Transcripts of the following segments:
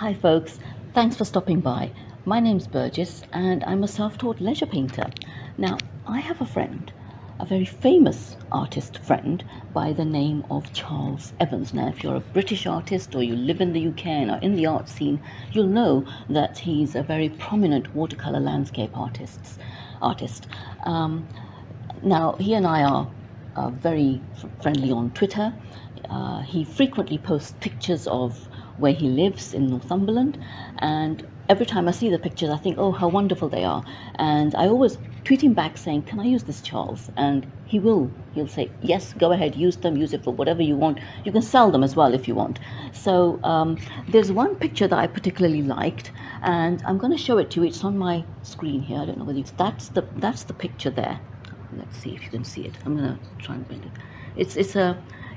Hi folks, thanks for stopping by. My name's Burgess and I'm a self-taught leisure painter. Now, I have a friend, a very famous artist friend by the name of Charles Evans. Now, if you're a British artist or you live in the UK and are in the art scene, you'll know that he's a very prominent watercolor landscape artist. Now, he and I are very friendly on Twitter. He frequently posts pictures of where he lives in Northumberland, and every time I see the pictures, I think, oh, how wonderful they are. And I always tweet him back saying, can I use this, Charles? And he will. He'll say, yes, go ahead, use them, use it for whatever you want. You can sell them as well if you want. So there's one picture that I particularly liked, and I'm going to show it to you. It's on my screen here. I don't know whether that's the picture there. Let's see if you can see it. I'm gonna try and bend it.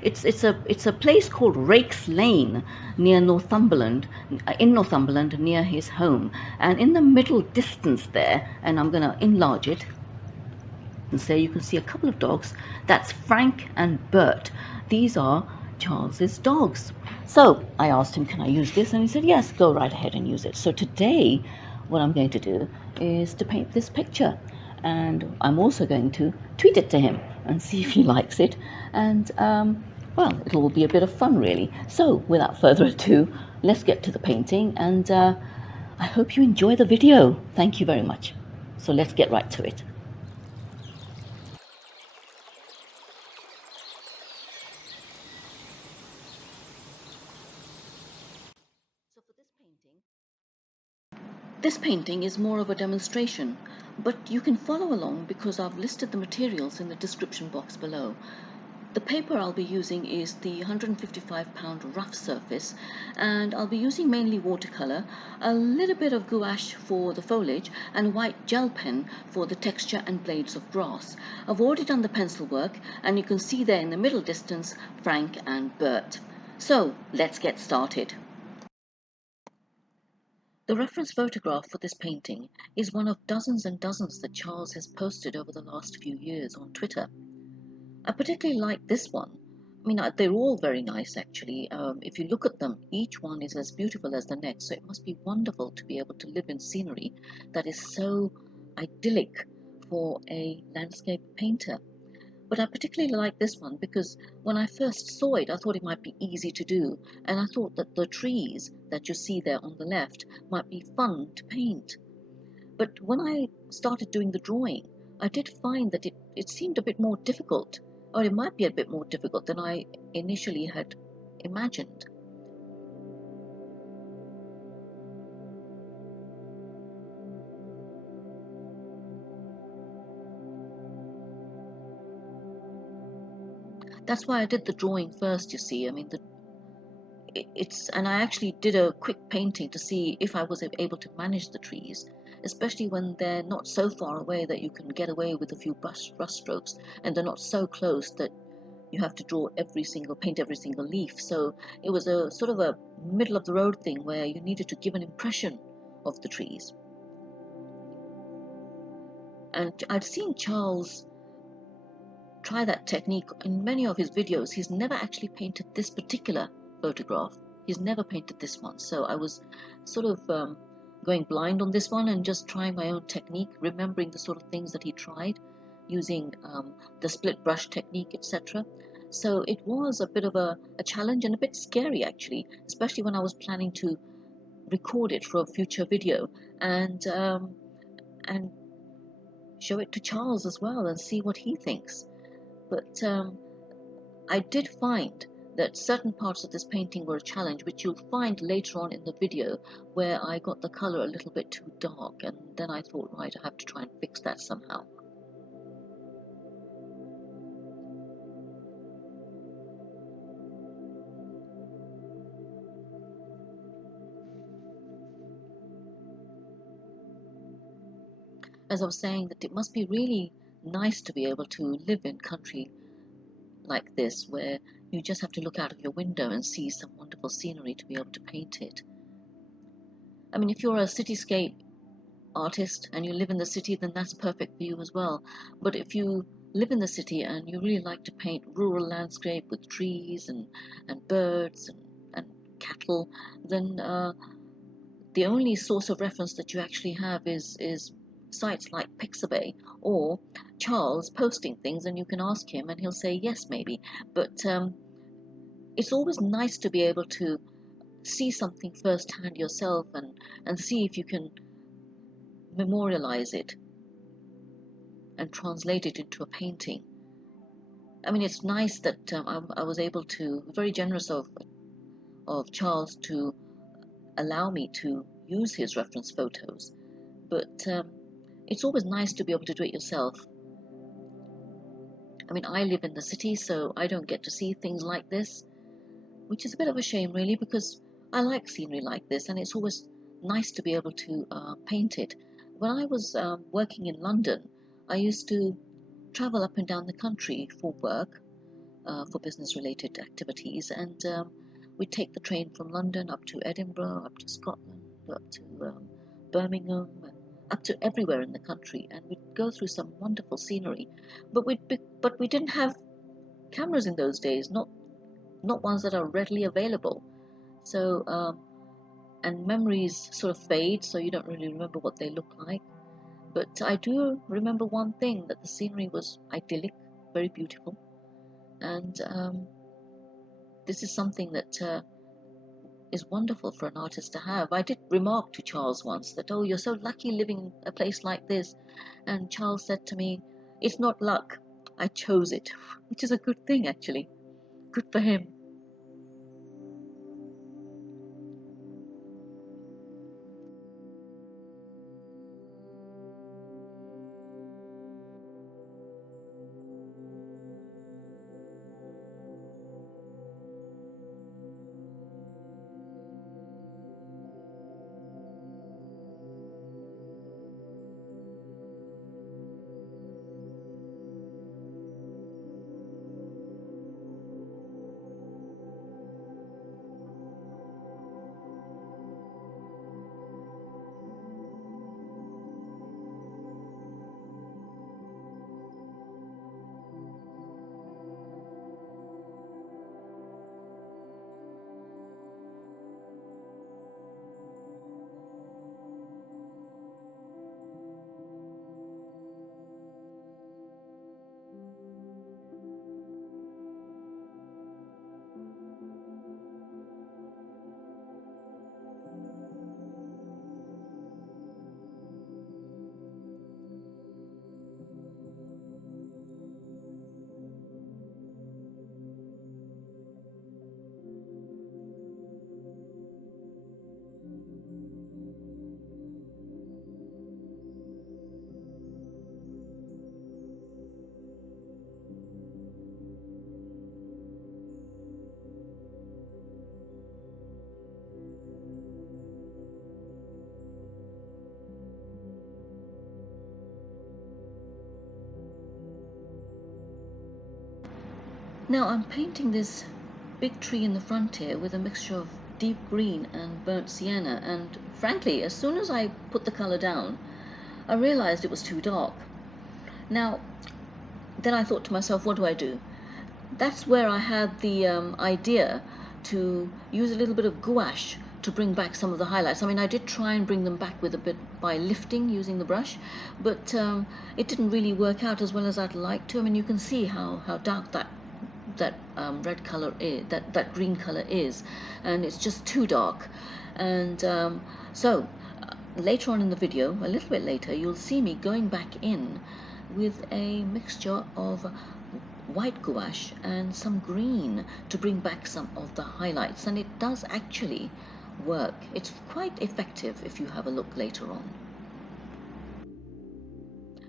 It's a place called Rakes Lane near Northumberland, in Northumberland, near his home. And in the middle distance there, and I'm gonna enlarge it and say you can see a couple of dogs. That's Frank and Bert. These are Charles's dogs. So I asked him, can I use this? And he said, yes, go right ahead and use it. So today, what I'm going to do is to paint this picture. And I'm also going to tweet it to him and see if he likes it. And, well, it'll be a bit of fun, really. So, without further ado, let's get to the painting. And I hope you enjoy the video. Thank you very much. So let's get right to it. So for this painting is more of a demonstration, but you can follow along because I've listed the materials in the description box below. The paper I'll be using is the 155-pound rough surface, and I'll be using mainly watercolor, a little bit of gouache for the foliage, and white gel pen for the texture and blades of grass. I've already done the pencil work, and you can see there in the middle distance Frank and Bert. So let's get started. The reference photograph for this painting is one of dozens and dozens that Charles has posted over the last few years on Twitter. I particularly like this one. I mean, they're all very nice actually. If you look at them, each one is as beautiful as the next, so it must be wonderful to be able to live in scenery that is so idyllic for a landscape painter. But I particularly like this one because when I first saw it, I thought it might be easy to do, and I thought that the trees that you see there on the left might be fun to paint. But when I started doing the drawing, I did find that it seemed a bit more difficult, or it might be a bit more difficult than I initially had imagined. That's why I did the drawing first, you see. I mean, and I actually did a quick painting to see if I was able to manage the trees, especially when they're not so far away that you can get away with a few brush strokes, and they're not so close that you have to paint every single leaf. So it was a sort of a middle of the road thing where you needed to give an impression of the trees. And I'd seen Charles try that technique in many of his videos. He's never actually painted this particular photograph. He's never painted this one. So I was sort of going blind on this one and just trying my own technique, remembering the sort of things that he tried, using the split brush technique, etc. So it was a bit of a challenge and a bit scary actually, especially when I was planning to record it for a future video and show it to Charles as well and see what he thinks. But I did find that certain parts of this painting were a challenge, which you'll find later on in the video, where I got the color a little bit too dark, and then I thought, right, I have to try and fix that somehow. As I was saying, that it must be really nice to be able to live in country like this, where you just have to look out of your window and see some wonderful scenery to be able to paint it. I mean, if you're a cityscape artist and you live in the city, then that's perfect for you as well. But if you live in the city and you really like to paint rural landscape with trees and birds and cattle, then the only source of reference that you actually have is sites like Pixabay or Charles posting things, and you can ask him and he'll say yes maybe. But it's always nice to be able to see something firsthand yourself and see if you can memorialize it and translate it into a painting. I mean, it's nice that I was able to, very generous of Charles to allow me to use his reference photos. But it's always nice to be able to do it yourself. I mean, I live in the city, so I don't get to see things like this, which is a bit of a shame, really, because I like scenery like this, and it's always nice to be able to paint it. When I was working in London, I used to travel up and down the country for work, for business-related activities, and we'd take the train from London up to Edinburgh, up to Scotland, up to Birmingham, and up to everywhere in the country, and we'd go through some wonderful scenery. But we didn't have cameras in those days, not ones that are readily available. So and memories sort of fade, so you don't really remember what they look like. But I do remember one thing, that the scenery was idyllic, very beautiful, and this is something that is wonderful for an artist to have. I did remark to Charles once that, oh, you're so lucky living in a place like this. And Charles said to me, it's not luck, I chose it, which is a good thing, actually. Good for him. Now I'm painting this big tree in the front here with a mixture of deep green and burnt sienna, and frankly, as soon as I put the color down, I realized it was too dark. Now, then I thought to myself, what do I do? That's where I had the idea to use a little bit of gouache to bring back some of the highlights. I mean, I did try and bring them back with a bit by lifting using the brush, but it didn't really work out as well as I'd like to. I mean, you can see how dark that red color is, that green color is, and it's just too dark. And so later on in the video, a little bit later, you'll see me going back in with a mixture of white gouache and some green to bring back some of the highlights, and it does actually work. It's quite effective if you have a look later on.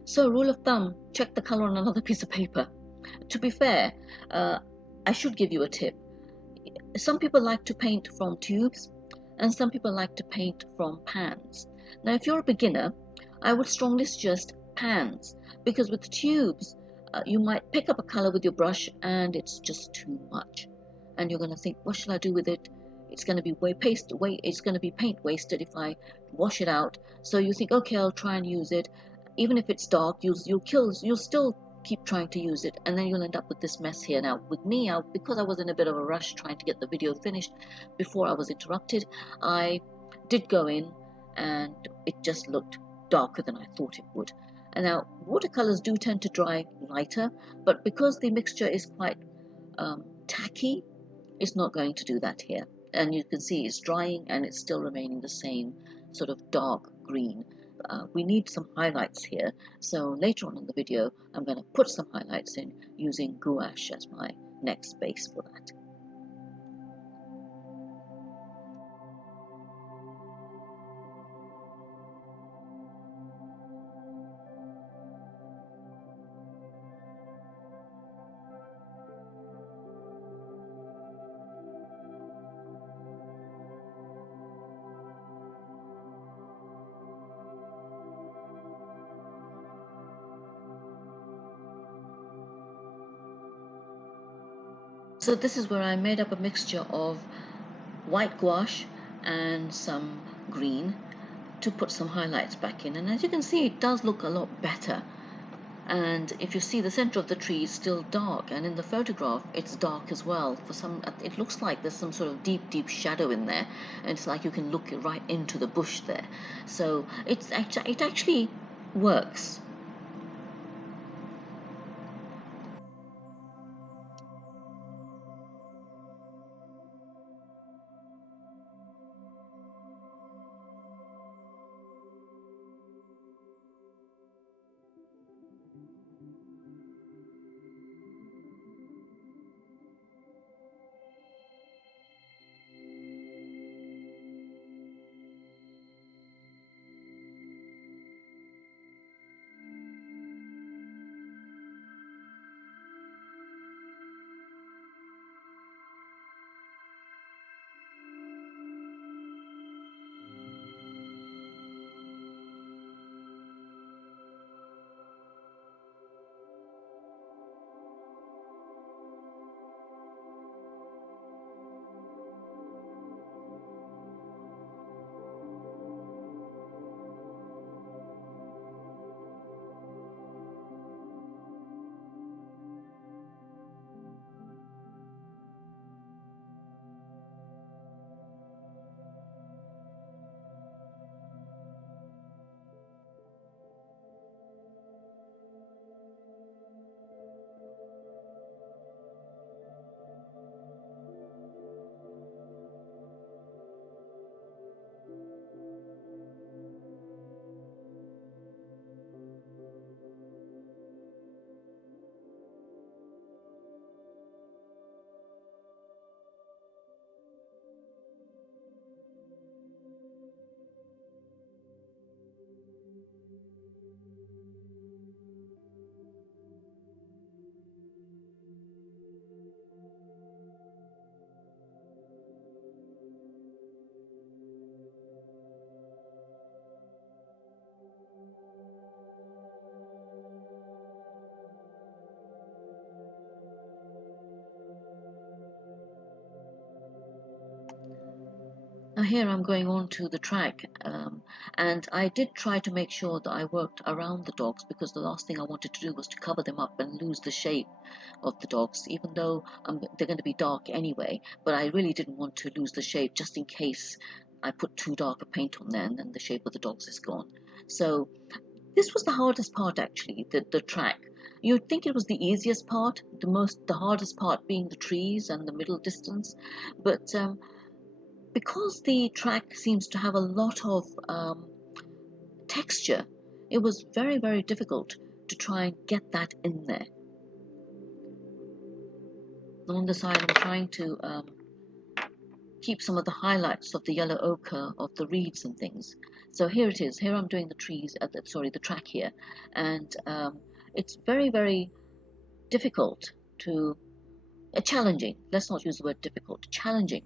So, rule of thumb, check the color on another piece of paper. To be fair, I should give you a tip. Some people like to paint from tubes, and some people like to paint from pans. Now, if you're a beginner, I would strongly suggest pans, because with tubes, you might pick up a color with your brush and it's just too much. And you're going to think, what shall I do with it? It's going to be it's going to be paint wasted if I wash it out. So you think, okay, I'll try and use it. Even if it's dark, you'll still keep trying to use it, and then you'll end up with this mess here. Now with me, because I was in a bit of a rush trying to get the video finished before I was interrupted, I did go in, and it just looked darker than I thought it would. And now watercolors do tend to dry lighter, but because the mixture is quite tacky, it's not going to do that here. And you can see it's drying and it's still remaining the same sort of dark green. We need some highlights here, so later on in the video I'm going to put some highlights in using gouache as my next base for that. So this is where I made up a mixture of white gouache and some green to put some highlights back in, and as you can see it does look a lot better. And if you see, the center of the tree is still dark, and in the photograph it's dark as well. For some, it looks like there's some sort of deep shadow in there, and it's like you can look right into the bush there. So it actually works. Now here I'm going on to the track, and I did try to make sure that I worked around the dogs, because the last thing I wanted to do was to cover them up and lose the shape of the dogs, even though they're going to be dark anyway, but I really didn't want to lose the shape just in case I put too dark a paint on there and then the shape of the dogs is gone. So this was the hardest part actually, the track. You'd think it was the easiest part, the hardest part being the trees and the middle distance, but because the track seems to have a lot of texture, it was very difficult to try and get that in there. On the side I'm trying to keep some of the highlights of the yellow ochre of the reeds and things. So here it is, here I'm doing the trees, the track here, and it's very difficult to, challenging, let's not use the word difficult, challenging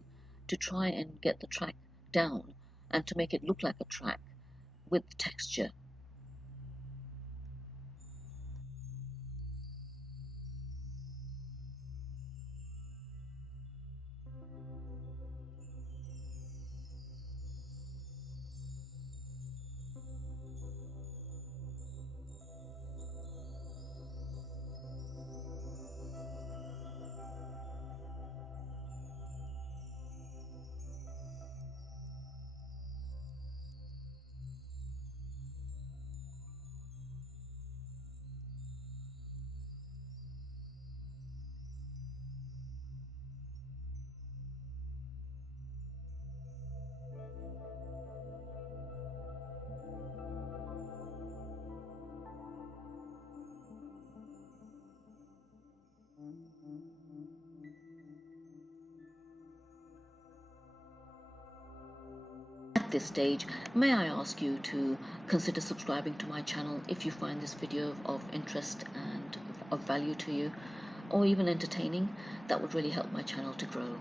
to try and get the track down and to make it look like a track with texture. at this stage, may I ask you to consider subscribing to my channel if you find this video of interest and of value to you, or even entertaining. That would really help my channel to grow.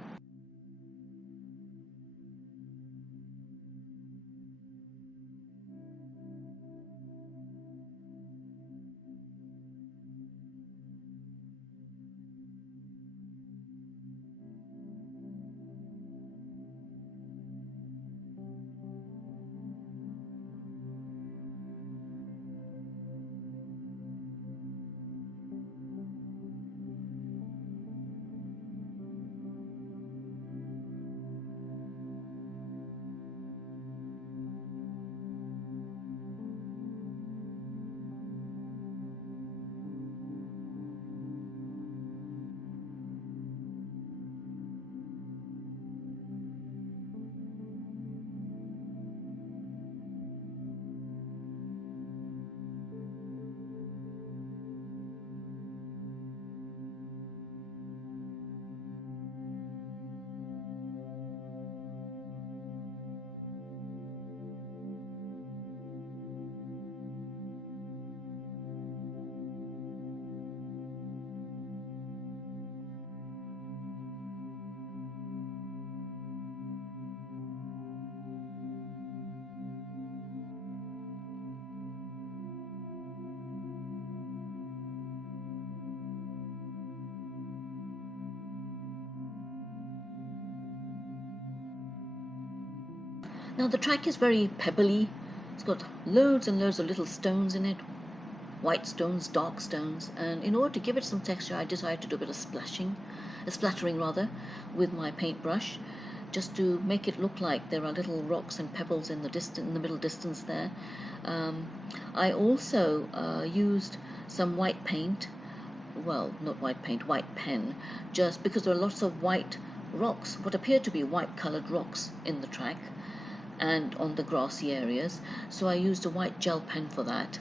Now the track is very pebbly. It's got loads and loads of little stones in it, white stones, dark stones, and in order to give it some texture, I decided to do a bit of splattering rather, with my paintbrush, just to make it look like there are little rocks and pebbles in the middle distance there. I also used some white paint, well, not white paint, white pen, just because there are lots of white rocks, what appear to be white colored rocks in the track and on the grassy areas, so I used a white gel pen for that.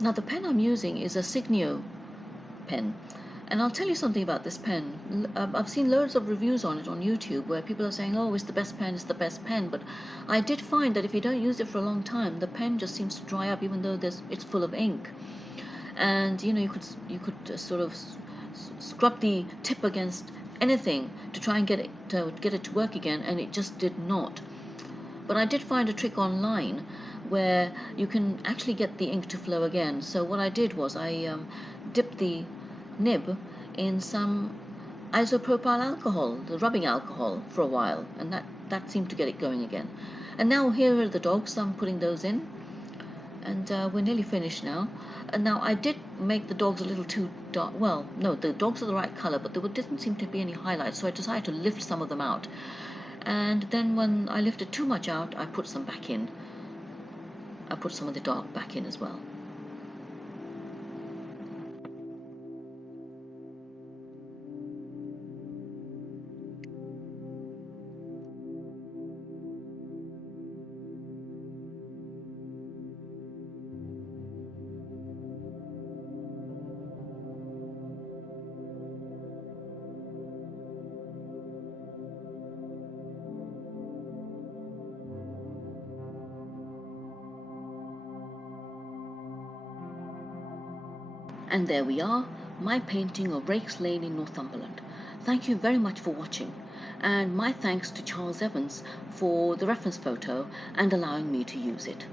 Now the pen I'm using is a Signio pen, and I'll tell you something about this pen. I've seen loads of reviews on it on YouTube where people are saying, oh, it's the best pen, it's the best pen, but I did find that if you don't use it for a long time, the pen just seems to dry up even though it's full of ink. And you could sort of scrub the tip against anything to try and get it to work again, and it just did not. But I did find a trick online where you can actually get the ink to flow again. So what I did was I dipped the nib in some isopropyl alcohol, the rubbing alcohol, for a while, and that seemed to get it going again. And now here are the dogs. I'm putting those in, and we're nearly finished now. And now I did make the dogs a little too dark. Well, no, the dogs are the right color, but there didn't seem to be any highlights, so I decided to lift some of them out. And then when I lifted too much out, I put some back in. I put some of the dark back in as well. And there we are, my painting of Rakes Lane in Northumberland. Thank you very much for watching, and my thanks to Charles Evans for the reference photo and allowing me to use it.